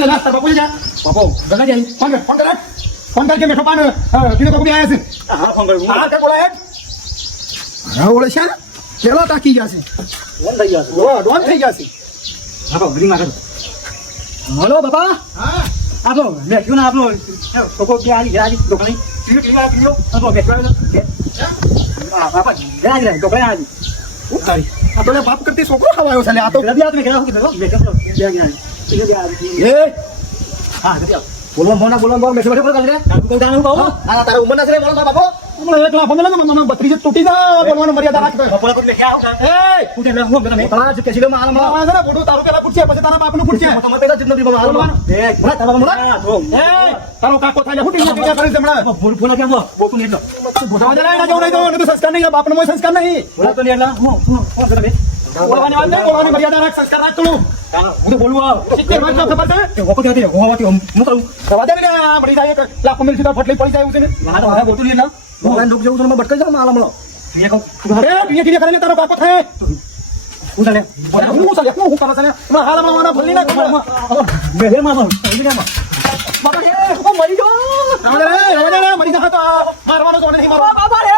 ले नाश्ता बापू जा बापू गला जाए फोन करके बैठो पान किने बापू आया से हां फोन कर हां क्या बोला है हां बोले छा केला ताकी जासे डोन થઈ ગયા છે ઓ ડોન થઈ ગયા છે બાપા ગ્રી માર हेलो बाबा हां आपो मैं क्यों ना आपो कोको के आली गाड़ी दुकान किलो किलो किलो आपो के हां बापा गाड़ी दुकान आली सारी આપણે બાપ કરતી છોકરો ખવાયો છે લે આ તો ગદી આદમી કેવા કે મેં કેમ એ હા ગદી બોલવા બેઠો બેઠો કરે તું જાણું કહો આ તારા ઉંમર ના છે બોલવા બાપો ઉંમર એકલા ફોન લે મને 32 તૂટી જા બોલવાનો મર્યાદા રાખ બપોરા પર લેખે આવ એ પૂછે લે હું મને તારા જ કેસી લે માલ માલ છે ને બોડો તારું પેલા પૂછે પછી તારા બાપનું પૂછે તમે પેલા જિંદગી બી હાલ એ મને તારા મને એ તારો કાકો થાય હું ટીમ કે કરી જમણા બોલ કેમ બોતું ને એટલો બોલવા દે ના જો નહીં તો સંસ્કાર નહીં બાપનો મોય સંસ્કાર નહીં બોલા તો ને એટલા હું કરે બોલવાની વાત નહીં બોલવાની મર્યાદા રાખ સંસ્કાર રાખ તું હું તો બોલવા સિત્તેર વર્ષ ખબર છે કે હોકો જતી હોવાથી હું કહું રવા દે ને મરી જાય એક લાખો મિલ સીધા ફટલી પડી જાય એવું છે ને ના તો હવે બોતું ને ના હું લોક જેવું મને બટકાઈ જાવ માલા મલો એ કહું અરે ટીએ કરીને તારો બાપો થાય હું ચાલે હું ચાલે હું કરવા ચાલે મને હાલ મારવાના ભૂલી ના કર બેહે મારવા ભૂલી ના બાપા એ મરી ગયો રવા દે મરી જા તો મારવાનો તો નહીં મારવા બાપા રે